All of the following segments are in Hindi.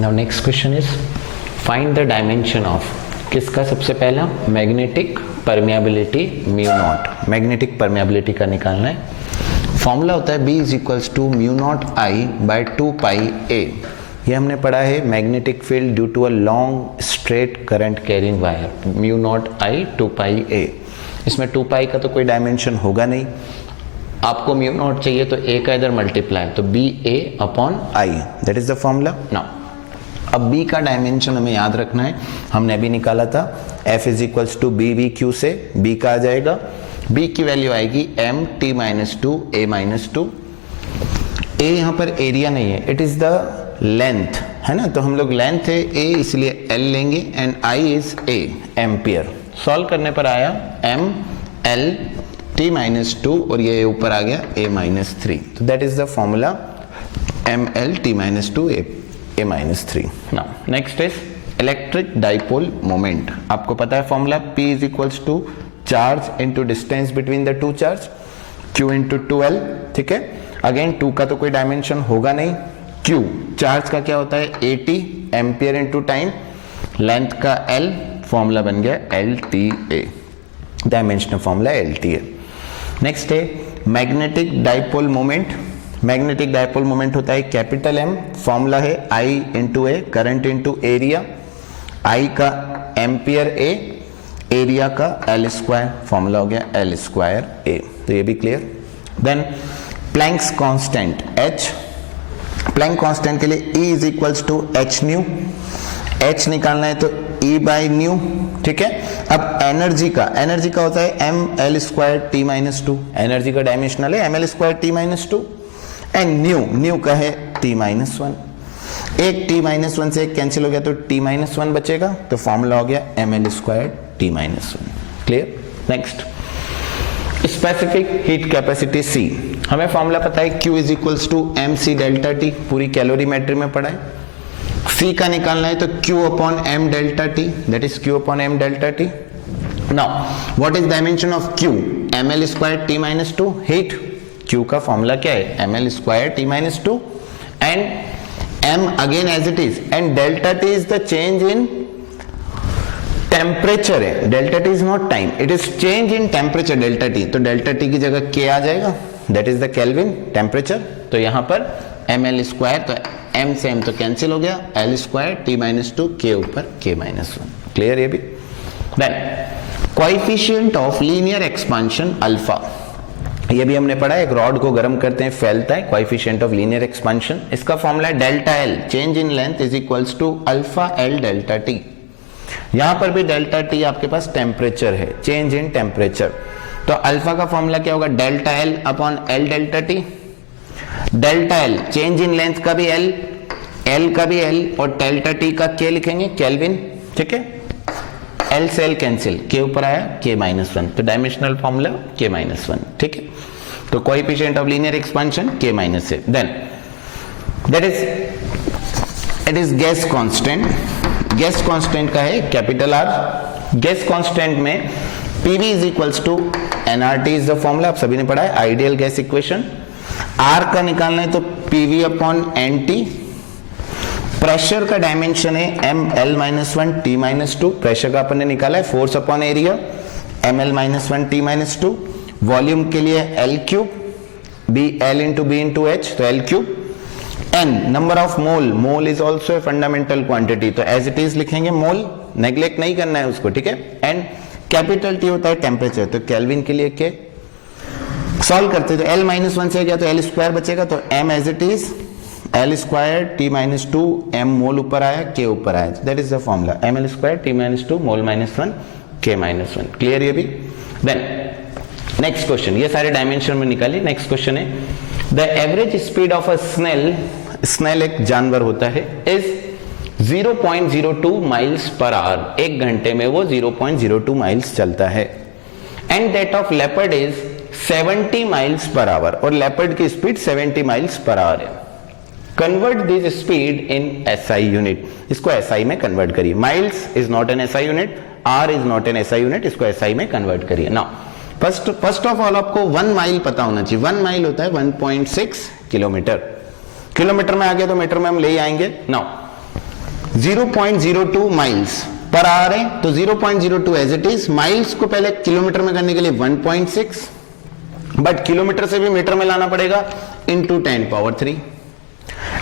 Now next question is find the dimension of, किसका सबसे पहला, magnetic permeability mu naught, magnetic permeability का निकालना है। फॉर्मूला होता है B is equals to mu naught I by 2 pi a. ये हमने पढ़ा है magnetic field due to a long straight current carrying wire, mu naught I 2 pi a. इसमें 2 पाई का तो कोई डायमेंशन होगा नहीं, आपको म्यू नॉट चाहिए तो ए का इधर मल्टीप्लाई, तो B A upon I, that is the formula. Now अब b का डायमेंशन हमें याद रखना है, हमने अभी निकाला था f is equals to B V Q से b का आ जाएगा, b की वैल्यू आएगी m t minus two a minus two. a यहाँ पर एरिया नहीं है, इट इज द लेंथ है ना, तो हम लोग लेंथ है a इसलिए l लेंगे and I is a ampere. Solve करने पर आया m l t minus two और ये ऊपर आ गया a माइनस थ्री, तो that is the formula m l t minus two a minus three. Now next is electric dipole moment. आपको पता है formula P is equals to charge into distance between the two charge, Q into 2L, ठीक है। अगेन 2 का तो कोई डायमेंशन होगा नहीं, Q चार्ज का क्या होता है AT ampere into time, length का L, फॉर्मूला बन गया LTA, dimensional formula LTA। Next है magnetic dipole moment. Magnetic dipole moment होता है कैपिटल M, फॉर्मूला है I into A, current into area, I का एम्पियर A, एरिया का L स्क्वायर, फॉर्मूला हो गया L स्क्वायर A, तो ये भी clear. Then Planck's constant H, Planck constant के लिए E is equals to H nu, H निकालना है तो E बाई न्यू, ठीक है। अब एनर्जी का होता है M L square T minus two, energy का डायमेंशनल है M L square T minus two, and nu का है टी माइनस वन। एक टी माइनस वन से एक कैंसिल हो गया तो टी माइनस वन बचेगा, तो फॉर्मूला हो गया M L square T minus one. Clear. Next specific heat capacity C, हमें फॉर्मूला पता है Q is equals to M C delta T, पूरी कैलोरीमेट्री में पढ़ा है। C का निकालना है तो Q upon M delta T, that is Q upon M delta T. Now what is dimension of Q, M L square T minus two, heat Q का फॉर्मूला क्या है M L square T minus two, and M again as it is, and delta T is the change in temperature है, delta T is not time, it is change in temperature delta T, तो डेल्टा टी की जगह K आ जाएगा, that is the Kelvin temperature. तो यहां पर एम एल स्क्वायर, तो M से M तो कैंसिल हो गया, L square T minus two, K ऊपर K माइनस वन। क्लियर ये भी। Then coefficient of linear expansion alpha, ये भी हमने पढ़ा है, एक रॉड को गर्म करते हैं फैलता है, कोएफिशिएंट ऑफ लीनियर एक्सपांशन, इसका फॉर्मूला है delta L, change in length is equals to alpha L delta T. यहां पर भी डेल्टा टी आपके पास टेम्परेचर है, चेंज इन टेम्परेचर, तो अल्फा का फॉर्मूला क्या होगा delta L upon L delta T. Delta L change in length का भी L, L का भी L, और डेल्टा टी का K लिखेंगे केल्विन, ठीक है। L से L कैंसिल, K ऊपर आया K माइनस वन, तो dimensional formula K minus one, ठीक है। तो coefficient of linear expansion K minus है। Then that is it is gas constant, gas constant का है कैपिटल R। गैस कांस्टेंट में PV is equals to nRT is the formula, आप सभी ने पढ़ा है, आइडियल गैस इक्वेशन। R का निकालना है तो PV अपॉन NT। प्रेशर का डायमेंशन है M L minus one T minus two, pressure का अपन ने निकाला है, force upon area M L minus one T minus two. Volume के लिए L cube, B L into B into H, तो L cube. N number of mole, mole is also a fundamental quantity, तो एज इट इज लिखेंगे मोल, नेग्लेक्ट नहीं करना है उसको, ठीक है। एंड कैपिटल टी होता है टेम्परेचर, तो केल्विन के लिए के सॉल्व करते तो एल माइनस वन से गया तो एल स्क्वायर बचेगा, तो M as it is L square T minus two, M mole ऊपर आया के ऊपर आया, that is the formula M L square T minus two mole minus one के माइनस वन। क्लियर ये भी। देन नेक्स्ट क्वेश्चन, ये सारे डायमेंशन में निकालिए। नेक्स्ट क्वेश्चन है the average speed of a snail, snail एक जानवर होता है, इज 0.02 माइल्स पर आवर, एक घंटे में वो 0.02 माइल्स चलता है। And that of leopard is 70 miles per hour, और लेपर्ड की स्पीड 70 माइल्स पर आवर है। Convert this speed in SI unit, इसको SI में कन्वर्ट करिए। Miles is not an SI unit, R is not an SI unit, इसको SI में कन्वर्ट करिए। नाउ फर्स्ट ऑफ ऑल आपको 1 माइल पता होना चाहिए। 1 माइल होता है 1.6 किलोमीटर, किलोमीटर में आ गया तो मीटर में हम ले आएंगे। नाउ 0.02 माइल्स पर आवर है, तो 0.02 एज इट इज। माइल्स को पहले किलोमीटर में करने के लिए 1.6, बट किलोमीटर से भी मीटर में लाना पड़ेगा, into 10 power 3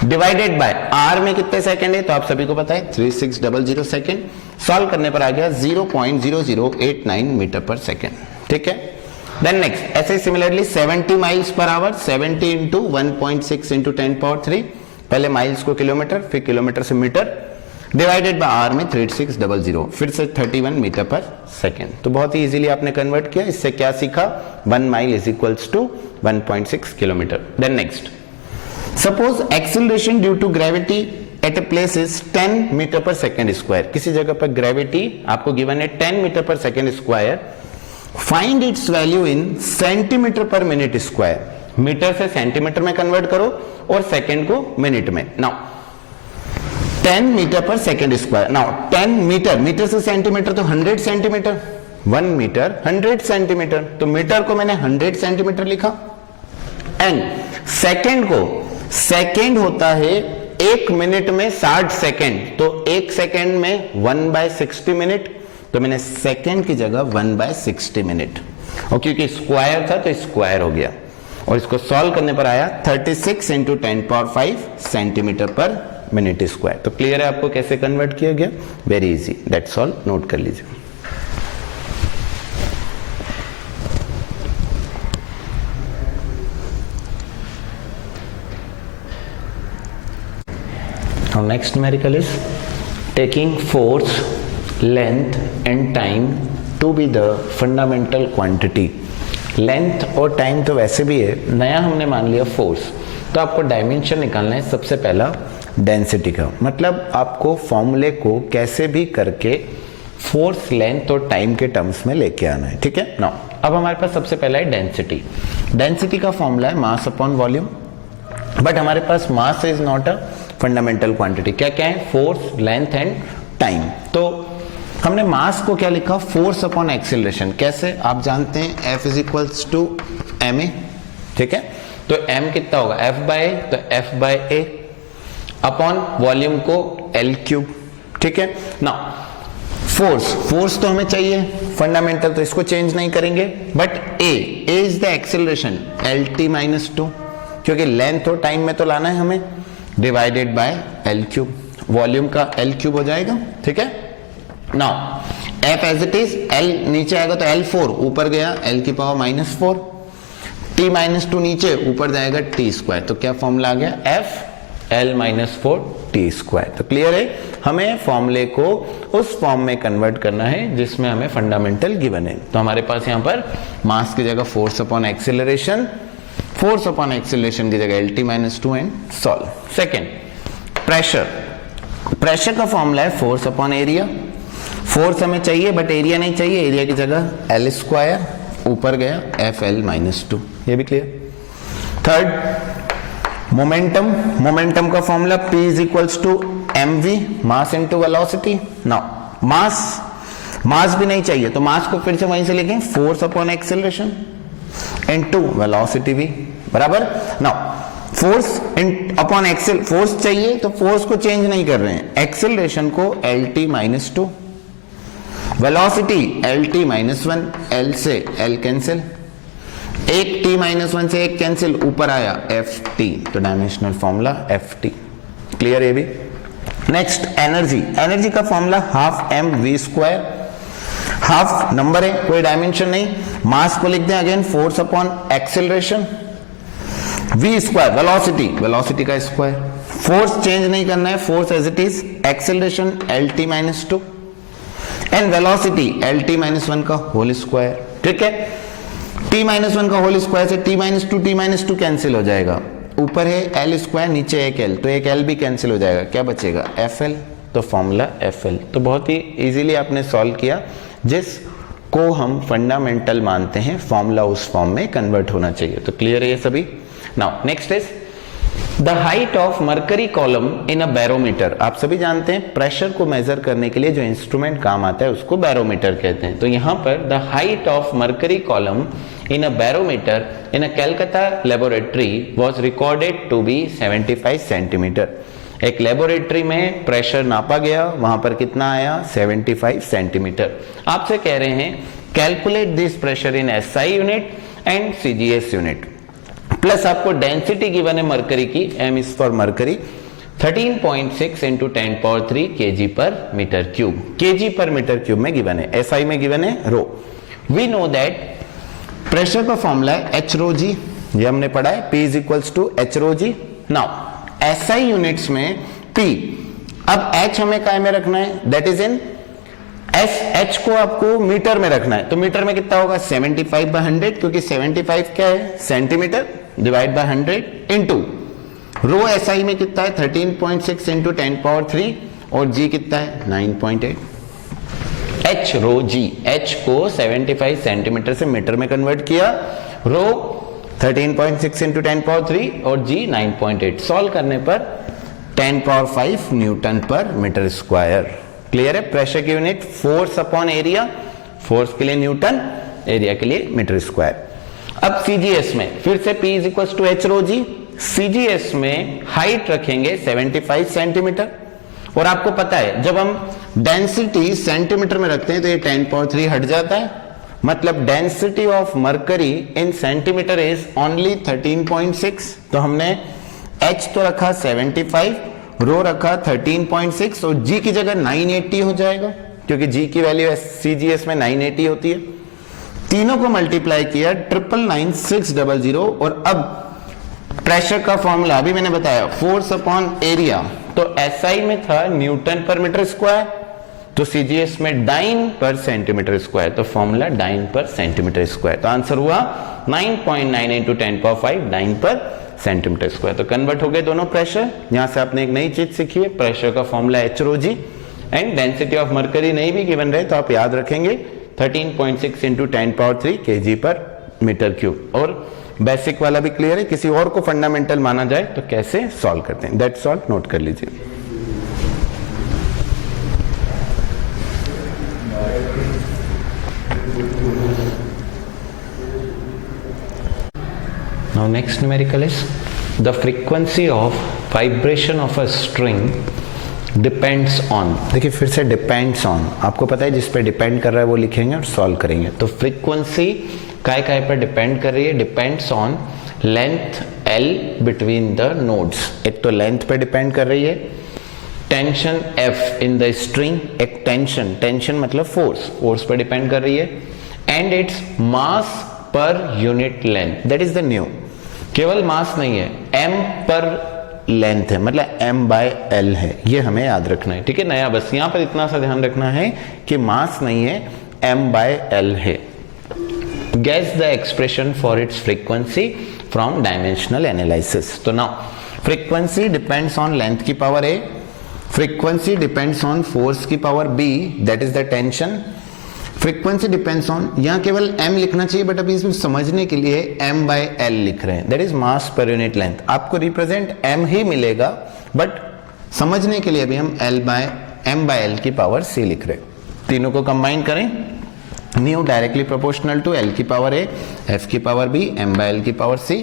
divided by hour में कितने सेकंड है, तो आप सभी को पता है 3600 सेकंड। सॉल्व करने पर आ गया 0.0089 मीटर पर सेकंड, ठीक है। देन नेक्स्ट, ऐसे similarly 70 miles per hour, 70 into 1.6 into 10 power 3, पहले माइल्स को किलोमीटर, फिर किलोमीटर से मीटर, डिवाइडेड बाय आर में 3600, फिर से 31 मीटर पर सेकेंड। तो बहुत ही इजीली आपने कन्वर्ट किया। इससे क्या सीखा, 1 mile is equals to 1.6 kilometre. Then next, suppose acceleration due to gravity at a place is 10 metre per second square. किसी जगह पर ग्रेविटी आपको गिवन है 10 metre per second square, find its value in centimetre per minute square. Metre से सेंटीमीटर में कन्वर्ट करो और सेकेंड को मिनट में। Now 10 metre per second square, now 10 metre, metre से सेंटीमीटर तो 100 सेंटीमीटर, 1 मीटर 100 सेंटीमीटर, तो मीटर को मैंने 100 सेंटीमीटर लिखा। एंड सेकेंड को, सेकेंड होता है 1 मिनट में 60 सेकेंड, तो 1 सेकेंड में 1/60 मिनट, तो मैंने सेकेंड की जगह 1/60 मिनट, और क्योंकि स्क्वायर था तो स्क्वायर हो गया, और इसको सॉल्व करने पर आया 36 into 10 power 5 centimetre per minute square. तो क्लियर है आपको कैसे कन्वर्ट किया गया, very easy, that's all, note कर लीजिए। Now next numerical is taking force, length and time to be the fundamental quantity. Length और टाइम तो वैसे भी है, नया हमने मान लिया फोर्स, तो आपको डायमेंशन निकालना है सबसे पहला डेंसिटी का। मतलब आपको फॉर्मूले को कैसे भी करके फोर्स, लेंथ और टाइम के टर्म्स में लेके आना है, ठीक है। नाउ अब हमारे पास सबसे पहला है डेंसिटी। डेंसिटी का फॉर्मूला है मास अपॉन वॉल्यूम, बट हमारे पास mass is not a fundamental quantity. क्या क्या है, फोर्स, लेंथ एंड टाइम। तो हमने मास को क्या लिखा, फोर्स अपॉन एक्सेलरेशन। कैसे, आप जानते हैं F is equals to ma, ठीक है। तो m कितना होगा, F बाय a, तो F by a upon volume को L क्यूब, ठीक है ना। फोर्स, फोर्स तो हमें चाहिए फंडामेंटल, तो इसको चेंज नहीं करेंगे, but a is the acceleration LT minus 2, क्योंकि लेंथ और टाइम में तो लाना है हमें, divided by L cube, volume का L क्यूब हो जाएगा, ठीक है। Now F as it is, L नीचे आएगा तो L4, ऊपर गया L की पावर -4, T -2 नीचे, ऊपर जाएगा T स्क्वायर, तो क्या फॉर्मूला आ गया, F L -4 T स्क्वायर। तो क्लियर है, हमें फॉर्मूले को उस फॉर्म में कन्वर्ट करना है जिसमें हमें फंडामेंटल गिवन है। तो हमारे पास यहाँ पर मास की जगह force upon acceleration, force upon acceleration की जगह LT -2 and solve. Second, pressure. Pressure का फॉर्मूला है फोर्स अपॉन एरिया। फोर्स हमें चाहिए बट एरिया नहीं चाहिए, एरिया की जगह L स्क्वायर, ऊपर गया FL -2, ये भी क्लियर। Third, momentum. मोमेंटम का formula P is equals to mv, mass into velocity. Now mass भी नहीं चाहिए, तो मास को फिर से वहीं से लिखें, force upon acceleration into velocity भी, बराबर। Now force upon accel, force चाहिए तो फोर्स को चेंज नहीं कर रहे हैं, एक्सेलरेशन को LT -2, वेलोसिटी LT -1, L से L कैंसिल, एक T -1 से एक कैंसिल, ऊपर आया FT, तो डायमेंशनल फॉर्मूला FT, क्लियर है भी। Next, energy. एनर्जी का फॉर्मूला हाफ mv स्क्वायर, हाफ नंबर है, कोई डायमेंशन नहीं। मास को लिख दें again, force upon acceleration, v square, velocity, velocity का स्क्वायर, फोर्स चेंज नहीं करना है, force as it is, acceleration LT -2 and velocity LT -1 का होल स्क्वायर, ठीक है। T -1 का होल स्क्वायर से T -2 कैंसिल हो जाएगा, ऊपर है L स्क्वायर, नीचे एक L, तो एक L भी कैंसिल हो जाएगा, क्या बचेगा, FL, तो फॉर्मूला FL। तो बहुत ही इजीली आपने सॉल्व किया, जिस को हम फंडामेंटल मानते हैं, फॉर्मूला उस फॉर्म में कन्वर्ट होना चाहिए। तो क्लियर है ये सभी। Now next is the height of mercury column in a barometer. आप सभी जानते हैं प्रेशर को मेजर करने के लिए जो इंस्ट्रूमेंट काम आता है उसको बैरोमीटर कहते हैं। तो यहाँ पर the height of mercury column in a barometer in a Calcutta laboratory was recorded to be 75 centimetre एक लेबोरेटरी में प्रेशर नापा गया, वहां पर कितना आया 75 सेंटीमीटर। आपसे कह रहे हैं calculate this pressure in SI unit and CGS unit, plus आपको डेंसिटी गिवन है मरकरी की, M is for mercury, 13.6 into 10³ kg per metre cube, kg per metre cube में गिवन है, SI में गिवन है rho. We know that pressure का फॉर्मूला है h rho g, ये हमने पढ़ा है, P is equals to h rho g। Now SI units में P, अब h हमें काय में रखना है, दैट इज इन h को आपको मीटर में रखना है, तो मीटर में कितना होगा 75/100, क्योंकि 75 क्या है centimetre, divide by 100 into rho SI में कितना है 13.6 इंटू 10³ और g कितना है 9.8। h रो g, h को 75 सेंटीमीटर से मीटर में कन्वर्ट किया, रो 13.6 इंटू 10³ और g 9.8। सॉल्व करने पर 10⁵ न्यूटन पर मीटर स्क्वायर। क्लियर है? प्रेशर की unit force upon area, force के लिए न्यूटन, एरिया के लिए मीटर स्क्वायर। अब CGS में फिर से P is equal to h rho g, CGS में हाइट रखेंगे 75 सेंटीमीटर, और आपको पता है जब हम डेंसिटी सेंटीमीटर में रखते हैं तो ये 10⁵ हट जाता है, मतलब density of mercury in centimetre is only 13.6। तो हमने h तो रखा 75, रो रखा 13.6 और g की जगह 980 हो जाएगा, क्योंकि g की वैल्यू CGS में 980 होती है। तीनों को मल्टीप्लाई किया 999,600, और अब प्रेशर का फॉर्मूला अभी मैंने बताया फोर्स अपॉन एरिया, तो SI में था न्यूटन पर मीटर स्क्वायर, तो CGS में डाइन पर सेंटीमीटर स्क्वायर, तो फॉर्मूला डाइन पर सेंटीमीटर स्क्वायर। तो आंसर हुआ 9.9 इंटू 10⁵ डाइन पर सेंटीमीटर स्क्वायर। तो कन्वर्ट हो गए दोनों प्रेशर। यहां से आपने एक नई चीज सीखी है, प्रेशर का formula h rho g, and density of mercury नहीं भी गिवन रहे तो आप याद रखेंगे 13.6 into 10³ kg per metre cube. और बेसिक वाला भी क्लियर है, किसी और को फंडामेंटल माना जाए तो कैसे सॉल्व करते हैं, दैट्स ऑल, नोट कर लीजिए। Now next numerical is the frequency of vibration of a string depends on, देखिए फिर से depends on, आपको पता है जिस पे डिपेंड कर रहा है वो लिखेंगे और सॉल्व करेंगे। तो फ्रीक्वेंसी काय पर डिपेंड कर रही है, depends on length L between the nodes. एक तो लेंथ पे डिपेंड कर रही है, tension F in the string, एक टेंशन, टेंशन मतलब फोर्स, फोर्स पर डिपेंड कर रही है, and its mass per unit length, that is the new. केवल मास नहीं है, m पर लेंथ है, मतलब m/l है, ये हमें याद रखना है, ठीक है। नया बस यहां पर इतना सा ध्यान रखना है कि मास नहीं है, m/l है। Guess the expression for its frequency from dimensional analysis. तो now frequency depends on length की power a, frequency depends on force की power b, that is the tension, frequency depends on, यहाँ केवल m लिखना चाहिए बट अभी इसमें समझने के लिए m/l लिख रहे हैं, that is mass per unit length। आपको रिप्रेजेंट m ही मिलेगा बट समझने के लिए अभी हम m/l की पावर c लिख रहे हैं। तीनों को कंबाइन करें, nu directly proportional to l की पावर a, f की पावर b, m/l की पावर c।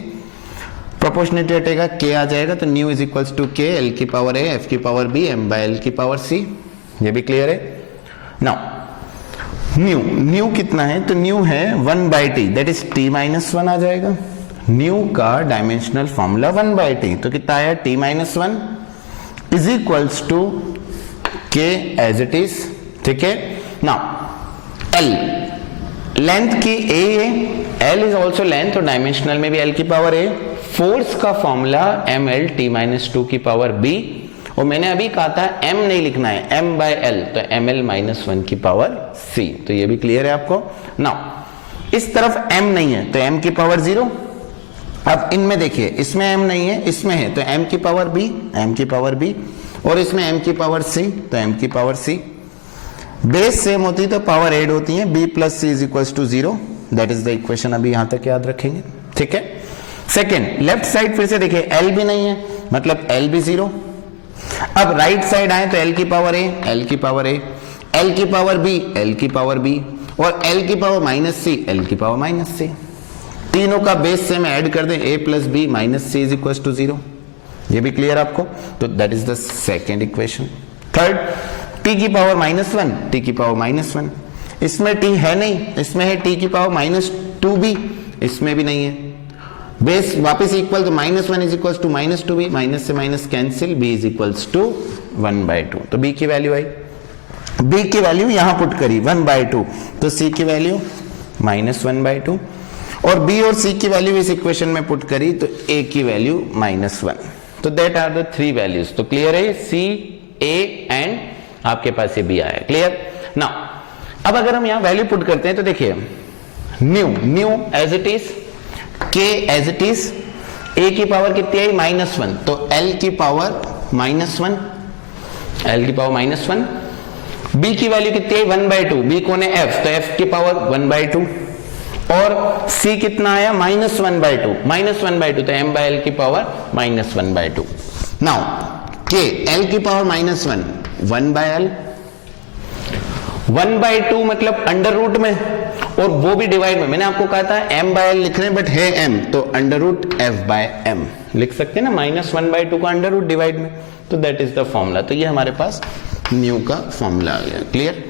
प्रोपोर्शनलिटी हटेगा, k आ जाएगा, तो nu is equals to k, l की पावर a, f की पावर b, m/l की पावर c। ये भी क्लियर है। नाउ न्यू कितना है, तो न्यू है 1/t, दैट इज t-1 आ जाएगा। न्यू का डायमेंशनल फॉर्मूला 1/t, तो कितना आया t-1 is equals to k as it is, ठीक है। नाउ L लेंथ की a है, L इज ऑल्सो लेंथ, और डायमेंशनल में भी L की पावर a। फोर्स का फॉर्मूला ml t-2 की पावर b, और मैंने अभी कहा था m नहीं लिखना है, m/l, तो ml-1 की पावर c। तो ये भी क्लियर है आपको। नाउ इस तरफ m नहीं है तो m की पावर 0। अब इनमें देखिए, इसमें m नहीं है, इसमें है, तो m की पावर b, m की पावर b, और इसमें m की पावर c, तो m की पावर c। बेस सेम होती है तो पावर ऐड होती है, b plus c is equals to 0, that is the equation. अभी यहां तक याद रखेंगे, ठीक है। सेकेंड, लेफ्ट साइड फिर से देखिए, l भी नहीं है मतलब l भी 0। अब राइट साइड आए तो l की पावर a, l की पावर a, l की पावर b, l की पावर b, और l की पावर माइनस c, l की पावर माइनस c। तीनों का बेस से मैं ऐड कर दें, a plus b minus c is equal to 0, ये भी क्लियर आपको? तो that is the second equation. Third, t की पावर -1, t की पावर -1, इसमें t है नहीं, इसमें है t की पावर -2b, इसमें भी नहीं है। बेस वापस इक्वल, तो -1 is equal to -2b, minus से minus cancel, b is equal to 1/2। तो b की वैल्यू आई, b की वैल्यू यहां पुट करी 1/2, तो c की वैल्यू -1/2, और b और c की वैल्यू इस इक्वेशन में पुट करी तो a की वैल्यू -1। तो दैट आर द 3 वैल्यूज। तो क्लियर है, c, a एंड आपके पास ये b आया। क्लियर नाउ, अब अगर हम यहां वैल्यू पुट करते हैं तो देखिए, nu as it is, k as it is, a की पावर कितनी आई -1, तो l की पावर -1, l की पावर -1, b की वैल्यू कितनी आई 1/2, b कौन है f, तो f की पावर 1/2, और c कितना आया -1/2, -1/2, तो m/l की पावर -1/2। नाउ k, l की पावर -1, 1/l, 1/2 मतलब अंडर रूट में, और वो भी डिवाइड में। मैंने आपको कहा था m/l लिख रहे हैं बट है m, तो √f/m लिख सकते हैं ना, -1/2 का अंडर रूट डिवाइड में, तो दैट इज द फॉर्मूला। तो ये हमारे पास न्यू का फॉर्मूला आ गया। Clear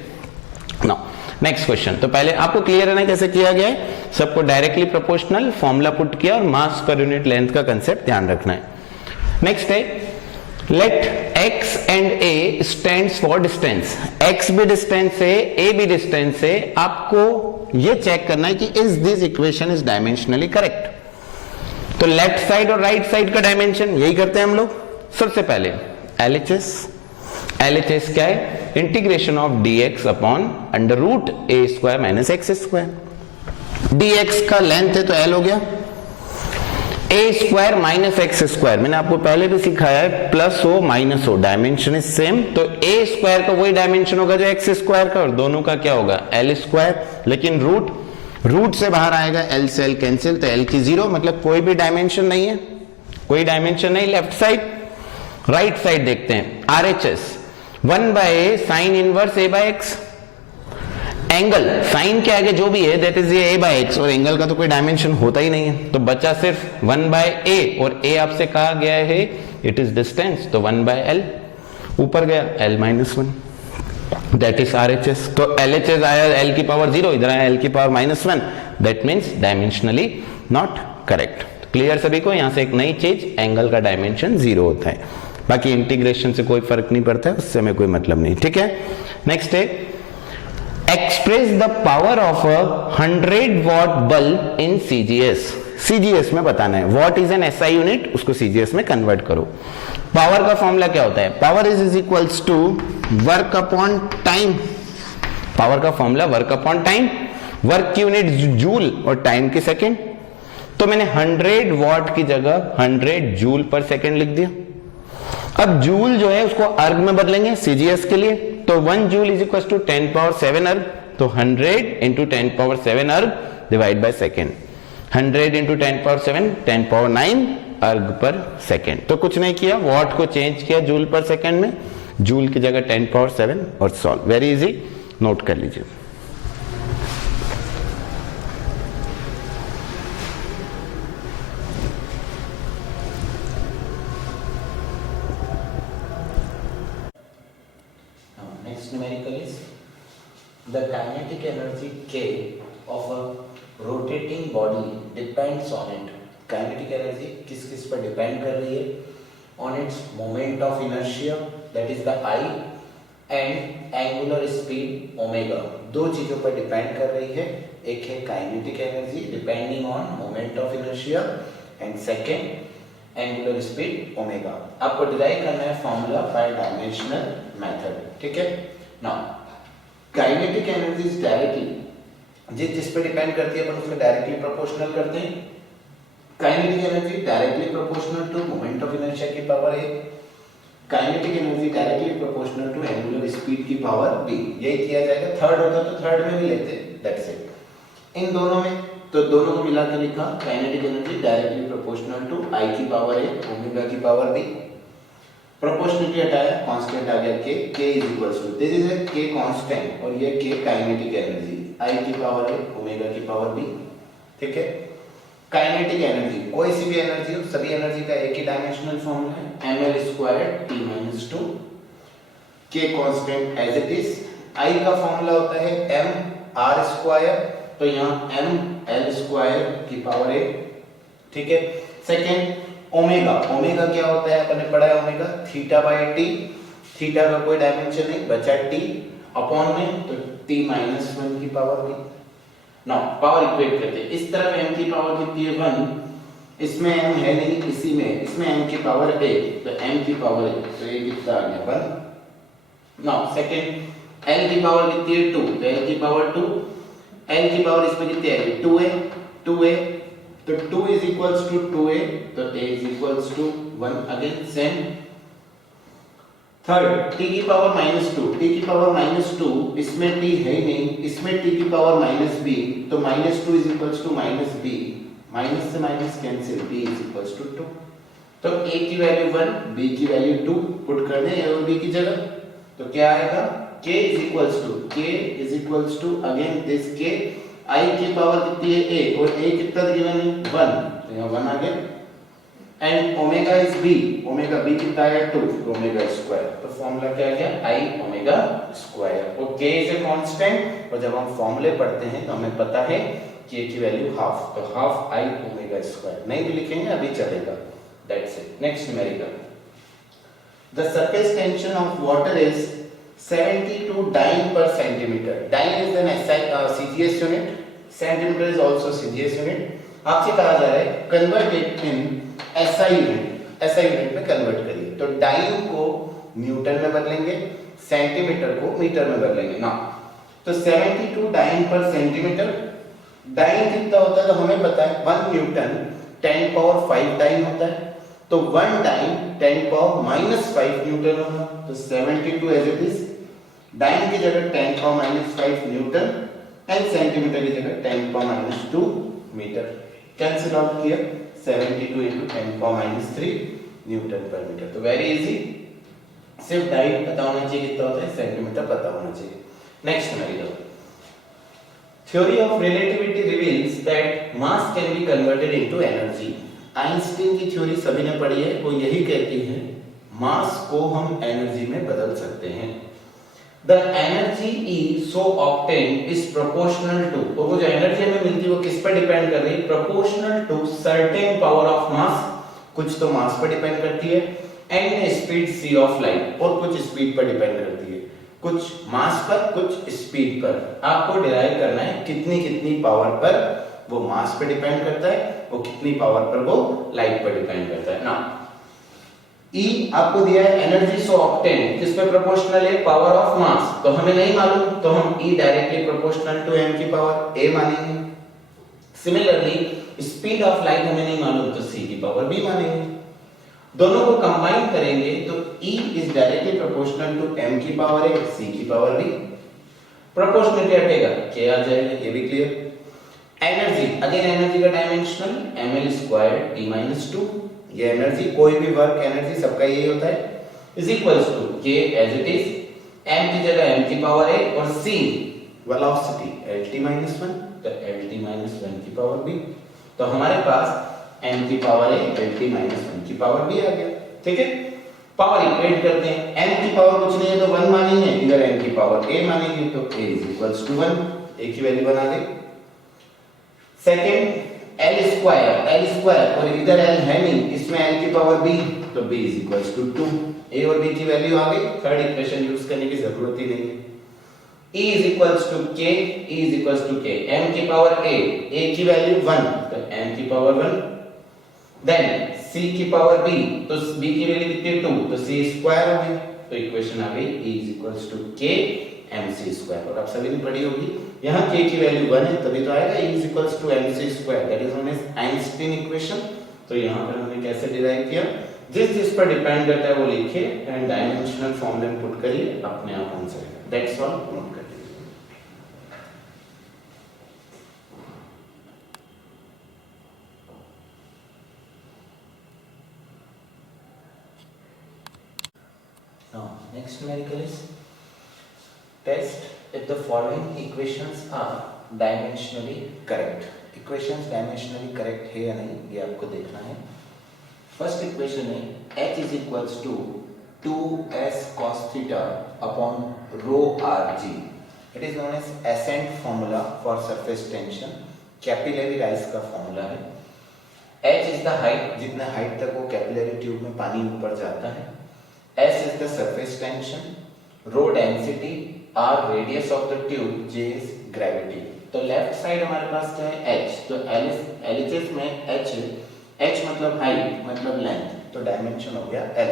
now next question. तो पहले आपको क्लियर है ना कैसे किया गया है, सबको डायरेक्टली प्रोपोर्शनल फॉर्मूला पुट किया और मास पर यूनिट लेंथ का कंसेप्ट ध्यान रखना है। नेक्स्ट है, let x and a stands for distance, x भी डिस्टेंस है, a भी डिस्टेंस है। आपको ये चेक करना है कि is this equation is dimensionally correct. तो लेफ्ट साइड और राइट साइड का डायमेंशन यही करते हैं हम लोग। सबसे पहले LHS क्या है, integration of dx upon √a² - x²। dx का लेंथ है तो l हो गया, a² - x², मैंने आपको पहले भी सिखाया है, प्लस हो माइनस हो, डायमेंशन इज सेम, तो a² का वही डायमेंशन होगा जो x² का, और दोनों का क्या होगा l², लेकिन रूट से बाहर आएगा, l से l कैंसिल, तो l की 0, मतलब कोई भी डायमेंशन नहीं है, कोई डायमेंशन नहीं। लेफ्ट साइड, राइट साइड देखते हैं, RHS 1/a sin inverse a/x, angle sine के आगे जो भी है दैट इज ये a/x, और एंगल का तो कोई डायमेंशन होता ही नहीं है, तो बचा सिर्फ 1/a, और a आपसे कहा गया है इट इज डिस्टेंस, तो 1/l, ऊपर गया l -1, दैट इज RHS। तो LHS आया l की पावर 0, इधर आया l की power -1, that means dimensionally not correct. Clear सभी को? यहां से एक नई चीज, एंगल का डायमेंशन 0 होता है, बाकी इंटीग्रेशन से कोई फर्क नहीं पड़ता है, उससे हमें कोई मतलब नहीं। ठीक है, नेक्स्ट है, express the power of a 100 watt bulb in CGS में बताना है, watt is an SI unit, उसको CGS में कन्वर्ट करो। पावर का फॉर्मूला क्या होता है, power is equals to work upon time. Power का formula work upon time, work की यूनिट जूल और टाइम की सेकेंड। तो मैंने 100 वॉट की जगह 100 जूल पर सेकेंड लिख दिया। अब जूल जो है उसको अर्ग में बदलेंगे CGS के लिए, तो 1 जूल इज इक्वल टू 10⁻7 अर्ग, तो 100 इंटू 10⁻7 अर्ग डिवाइड बाय सेकेंड, 100 इंटू 10⁻7 10⁻9 अर्ग पर सेकेंड। तो कुछ नहीं किया, वॉट को चेंज किया जूल पर सेकेंड में, जूल की जगह 10⁻7 और सॉल्व। वेरी इजी, नोट कर लीजिए। Numerical is the kinetic energy K of a rotating body depends on it. Kinetic energy किस किस पर डिपेंड कर रही है? On its moment of inertia, that is the I, and angular speed omega. दो चीजों पर डिपेंड कर रही है, एक है kinetic energy depending on moment of inertia and second angular speed omega. आपको डिराइव करना है फॉर्मूला बाय डायमेंशनल मेथड। ठीक है, now kinetic energy is directly, जिस पे डिपेंड करती है अपन उसको डायरेक्टली प्रोपोर्शनल करते हैं। Kinetic energy directly proportional to moment of inertia की power a, kinetic energy directly proportional to angular speed की पावर b। यही किया जाएगा, थर्ड होता तो थर्ड में भी लेते, दैट्स इट। इन दोनों में, तो दोनों को मिला के लिखा, kinetic energy directly proportional to I की पावर a, ओमेगा की पावर b। प्रोपोर्शनलिटी हटाया, कांस्टेंट आ गया k is equals to, this is a k constant और ये k काइनेटिक एनर्जी, I की पावर a, ओमेगा की पावर b। ठीक है, काइनेटिक एनर्जी, कोई सी भी एनर्जी हो, सभी एनर्जी का एक ही डायमेंशनल फॉर्मूला है ml² t-2, k constant as it is, I का फॉर्मूला होता है mr², तो यहाँ ml² की पावर 1, ठीक है। सेकंड ओमेगा, ओमेगा क्या होता है, अपन ने पढ़ा है ओमेगा θ/t, थीटा का कोई डायमेंशन नहीं बचा t अपॉन में, तो t-1 की पावर भी। नाउ पावर इक्वेट करते हैं, इस तरफ m की पावर कितनी है 1, इसमें m है नहीं, इसी में इसमें m की पावर 1, तो m की पावर 1, तो ये कितना आ गया 1। नाउ सेकंड l की पावर कितनी है 2, तो l की पावर 2, l की पावर इसमें कितनी है 2a, तो 2 is equals to 2a, तो a is equals to 1 again same. Third t की पावर -2, t की पावर -2, इसमें t है ही नहीं, इसमें t की पावर -b, तो -2 is equals to -b, minus से minus cancel, b is equals to 2, तो a की वैल्यू 1, b की वैल्यू 2 पुट कर दें a और b की जगह, तो क्या आएगा k is equals to again this k, I की पावर कितनी है a, और a कितना गिवन है 1, तो यहाँ 1 आ गया, and omega is b, omega b कितना आया 2, तो ओमेगा स्क्वायर, तो फॉर्मूला क्या आ गया I ओमेगा स्क्वायर, और k इज ए कांस्टेंट, और जब हम फॉर्मूले पढ़ते हैं तो हमें पता है k की वैल्यू हाफ, तो हाफ I ओमेगा स्क्वायर, नहीं भी लिखेंगे अभी चलेगा, that's it. Next numerical, the surface tension of water is 72 dyne per centimeter, dyne is an CGS unit, centimeter is also CGS unit, आपसे कहा जा रहा है convert it in SI unit, SI unit में कन्वर्ट करिए, तो डाइन को न्यूटन में बदलेंगे, सेंटीमीटर को मीटर में बदलेंगे ना, तो 72 डाइन पर सेंटीमीटर, डाइन कितना होता है तो हमें पता है 1 न्यूटन 10⁵ डाइन होता है, तो 1 डाइन 10⁻⁵ न्यूटन होगा, तो 72 एज इट इज, डाइन की जगह 10⁻⁵ न्यूटन एंड सेंटीमीटर की जगह 10⁻⁵ मीटर, कैंसिल आउट किया, 72 into 10⁻³ न्यूटन पर मीटर, तो वेरी इजी, सिर्फ डाइन पता होना चाहिए कितना होता है, सेंटीमीटर पता होना चाहिए। Next numerical, theory of relativity reveals that mass can be converted into energy, Einstein की थ्योरी सभी ने पढ़ी है, वो यही कहती है मास को हम एनर्जी में बदल सकते हैं। The energy E so obtained is proportional to, तो वो जो एनर्जी हमें मिलती है वो किस पर डिपेंड कर रही है, proportional to certain power of mass, कुछ तो मास पर डिपेंड करती है, and speed c of light, और कुछ स्पीड पर डिपेंड करती है, कुछ मास पर कुछ स्पीड पर, आपको डिराइव करना है कितनी कितनी पावर पर वो मास पे डिपेंड करता है, वो कितनी पावर पर वो लाइट पर डिपेंड करता है ना। E आपको दिया है एनर्जी सो ऑब्टेन, किस पे प्रोपोर्शनल है, पावर ऑफ मास, तो हमें नहीं मालूम, तो हम E directly proportional to m की पावर a मानेंगे। सिमिलरली स्पीड ऑफ लाइट हमें नहीं मालूम, तो c की पावर b मानेंगे। दोनों को कंबाइन करेंगे तो E is directly proportional to m की पावर a, c की पावर b, प्रोपोर्शनल क्या हटेगा, k आ जाएगा, ये भी क्लियर। एनर्जी, अगेन एनर्जी का डायमेंशनल ml² t-2, ये एनर्जी, कोई भी वर्क एनर्जी सबका यही होता है, is equals to k as it is, m की जगह m की पावर a, और c वेलोसिटी lt-1, तो lt-1 की पावर b, तो हमारे पास m की पावर a lt-1 की पावर b आ गया, ठीक है। पावर इक्वेट करते हैं, m की पावर कुछ नहीं है तो 1 मानेंगे, इधर m की पावर a मानेंगे, तो a is equals to 1, a की वैल्यू बना दे। सेकंड L² और इधर L है नहीं, इसमें L की पावर b, तो b is equals to 2, a और b की वैल्यू आ गई, थर्ड इक्वेशन यूज करने की जरूरत ही नहीं है। E is equals to k, E is equals to k, m की पावर a की वैल्यू 1, तो m की पावर 1, देन c की पावर b, तो b की वैल्यू कितनी 2, तो c स्क्वायर हो गई, तो इक्वेशन आ गई E is equals to k mc², और आप सभी ने पढ़ी होगी, यहाँ k की वैल्यू 1 है तभी तो आएगा E is equals to mc², that is known as Einstein equation. तो यहाँ पर हमने कैसे डिराइव किया, जिस पर डिपेंड करता है वो लिखिए एंड डायमेंशनल फॉर्मूले में पुट करिए, अपने आप आंसर आएगा, दैट्स ऑल, नोट कर लीजिए। Now next numerical is test if the following equations are dimensionally correct. Equations dimensionally correct है या नहीं ये आपको देखना है। फर्स्ट इक्वेशन है h is equals to 2s cos theta upon rho rg। It is known as ascent formula for surface tension, capillary rise का फॉर्मूला है। h इज द हाइट, जितना हाइट तक वो कैपिलरी ट्यूब में पानी ऊपर जाता है। s is the surface tension, rho density, r radius of the tube, j is gravity. तो लेफ्ट साइड हमारे पास क्या है h, तो LHS में h मतलब हाइट मतलब लेंथ, तो डायमेंशन हो गया l।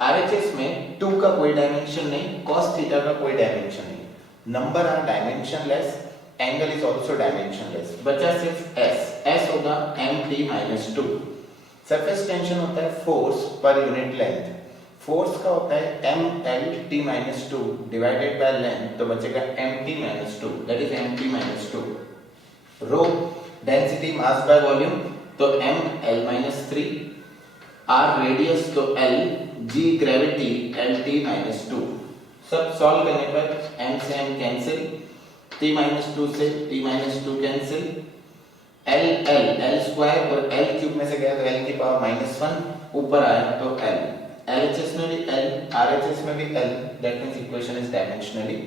RHS में 2 का कोई डायमेंशन नहीं, cos थीटा का कोई डायमेंशन नहीं, number are dimensionless, angle is also dimensionless, बचा सिर्फ s होगा mt-2। सरफेस टेंशन होता है force per unit length, force का होता है mlt-2 डिवाइडेड बाय लेंथ, तो बचेगा mt-2, that is mt-2। Rho density mass by volume, तो ml-3, r रेडियस तो l, g ग्रेविटी lt-2। सब सॉल्व करने पर m से m कैंसिल, t-2 से t-2 कैंसिल, l स्क्वायर और l क्यूब में से गया तो l की पावर -1 ऊपर आया तो l। LHS में भी l, RHS में भी l, that means equation is dimensionally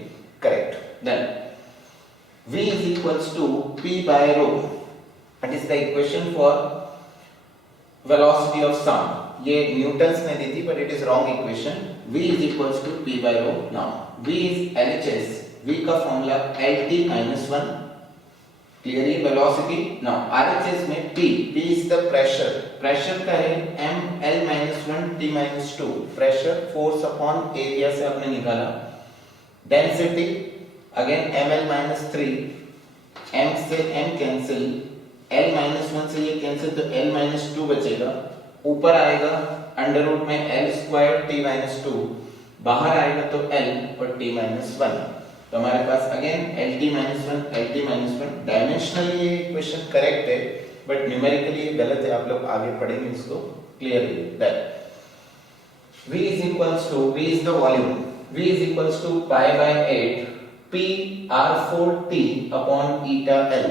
correct. Then V is equals to P by rho. That is the equation for velocity of sound. ये न्यूटन्स ने दी थी but it is wrong equation. V is equals to P by rho. Now V is LHS. V का फॉर्मूला LT-1, क्लियर है वेलोसिटी। नाउ RHS में P is the pressure, pressure का है ml-1 t-2, pressure force upon area से आपने निकाला। डेंसिटी अगेन ml-3, m से m कैंसिल, l-1 से ये कैंसिल तो l-2 बचेगा, ऊपर आएगा अंडर रूट में l स्क्वायर t-2, बाहर आएगा तो l और t-1, तो हमारे पास अगेन lt-1 डायमेंशनली ये इक्वेशन करेक्ट है बट न्यूमेरिकली ये गलत है, आप लोग आगे पढ़ेंगे इसको clearly. That v is the volume, v is equals to pi by 8 p r4t upon eta l।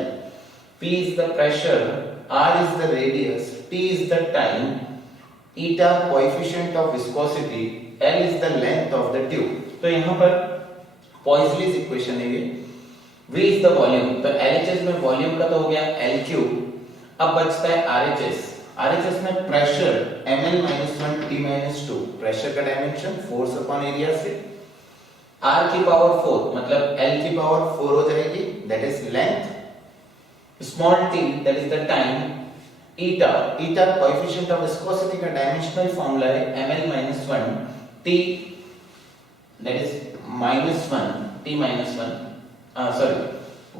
p is the pressure, r is the radius, t is the time, eta coefficient of viscosity, l is the length of the tube। तो यहाँ पर पॉइसलीज इक्वेशन है ये। v is the volume, तो LHS में वॉल्यूम का तो हो गया l क्यूब, अब बचता है RHS में प्रेशर ml-1 t-2, प्रेशर का डायमेंशन फोर्स अपॉन एरिया से, r की पावर 4 मतलब l की पावर 4 हो जाएगी, that is length, small t that is the time, eta coefficient of viscosity का डायमेंशनल फार्मूला है ml-1 t that is -1 t-1, sorry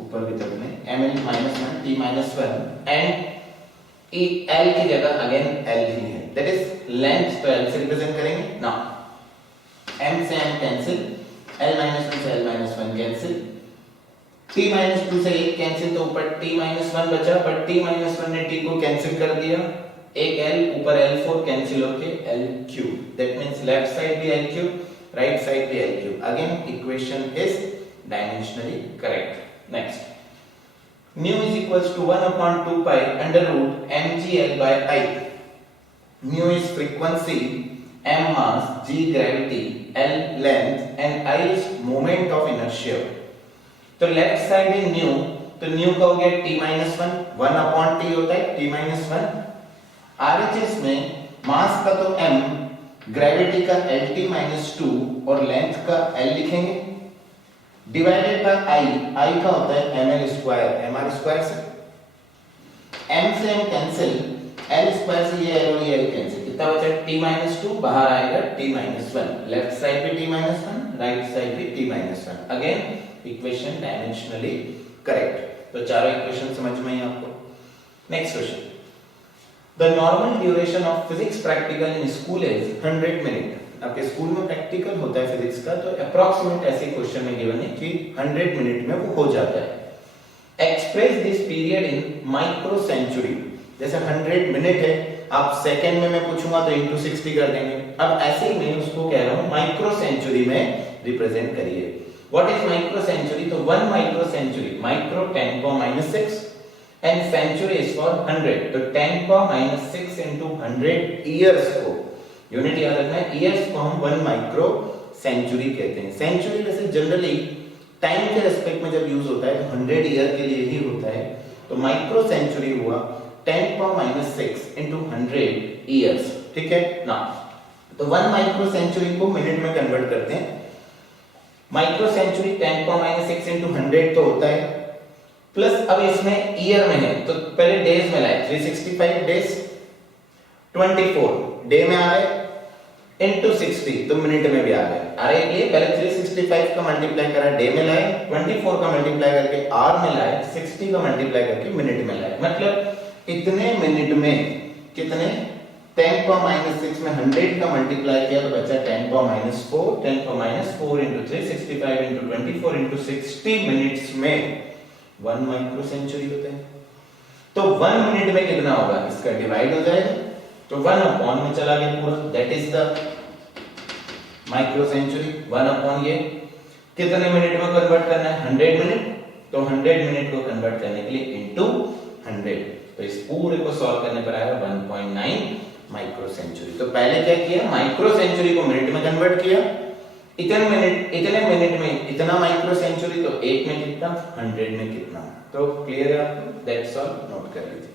ऊपर की तरफ में ml-1 t-1 एंड l की जगह अगेन l ही है, दैट इज लेंथ, तो l से रिप्रेजेंट करेंगे। नाउ m से m कैंसिल, l-1 से l-1 कैंसिल, t-2 से 1 कैंसिल, तो ऊपर t-1 बचा बट t-1 ने t को कैंसिल कर दिया, एक l ऊपर l4 कैंसिल होके l3, that means left side भी l3, राइट साइड भी l3। Again equation is dimensionally correct. Next mu is equals to 1 upon 2 pi under root mgl by I। mu is frequency, m mass, g gravity, l length and I is moment of inertia। तो लेफ्ट साइड में न्यू, तो न्यू का हो गया t-1, 1 upon t होता है t-1। RHS में मास का तो m, ग्रेविटी का lt-2 और लेंथ का l लिखेंगे, डिवाइडेड बाय I का होता है ml स्क्वायर, mr स्क्वायर से m से m कैंसिल, l स्क्वायर से ये l और ये l कैंसिल, कितना बचा t-2, बाहर आएगा t-1, लेफ्ट साइड पे t-1, राइट साइड पे t-1, again equation dimensionally correct. तो चारों इक्वेशन समझ में आई आपको। Next question, the normal duration of physics practical in school is 100 minute. आपके स्कूल में प्रैक्टिकल होता है फिजिक्स का, तो अप्रॉक्सीमेट ऐसे क्वेश्चन में गिवन है कि 100 मिनट में वो हो जाता है। Express this period in micro century, जैसे 100 मिनट है, आप सेकंड में मैं पूछूंगा तो इनटू 60 कर देंगे, अब ऐसे ही मैं उसको कह रहा हूं माइक्रो सेंचुरी में रिप्रेजेंट करिए। What is micro century? तो 1 माइक्रो सेंचुरी, माइक्रो 10 को -6, एंड सेंचुरी इज फॉर 100, तो 10 पावर माइनस 6 इंटू 100 ईयर्स को, यूनिट याद रखना है, ईयर्स को हम 1 माइक्रो सेंचुरी कहते हैं। सेंचुरी वैसे जनरली टाइम के रेस्पेक्ट में जब यूज होता है तो 100 ईयर के लिए ही होता है, तो माइक्रो सेंचुरी हुआ 10 पावर माइनस 6 इंटू 100 ईयर्स, ठीक है ना। तो 1 माइक्रो सेंचुरी को मिनट में कन्वर्ट करते हैं। Micro century 10 power minus 6 into 100 तो होता है, प्लस अब इसमें ईयर में है तो पहले डेज में लाए, 365 डेज 24 डे में आ रहे इंटू 60 तो मिनट में भी आ गए। अरे ये पहले 365 का मल्टीप्लाई करा डे में लाए, 24 का मल्टीप्लाई करके आवर में लाए, 60 का मल्टीप्लाई करके मिनट में लाए, मतलब इतने मिनट में कितने 10 पावर माइनस 6 में 100 का मल्टीप्लाई किया तो बचा 10 power minus 4, 10 power minus 4 into 365 into 24 into 60 minutes में 1 माइक्रो सेंचुरी होता है। तो 1 मिनट में कितना होगा, इसका डिवाइड हो जाएगा तो 1 अपॉन में चला गया पूरा, that is the micro century. 1 upon ये कितने मिनट में कन्वर्ट करना है, 100 मिनट, तो 100 मिनट को कन्वर्ट करने के लिए इनटू 100, तो इस पूरे को सॉल्व करने पर आएगा 1.9 माइक्रो सेंचुरी। तो पहले क्या किया, माइक्रो सेंचुरी को मिनट में कन्वर्ट किया, इतने मिनट में इतना माइक्रो सेंचुरी, तो 1 में कितना, 100 में कितना। तो क्लियर है आपको, दैट्स ऑल, नोट कर लीजिए।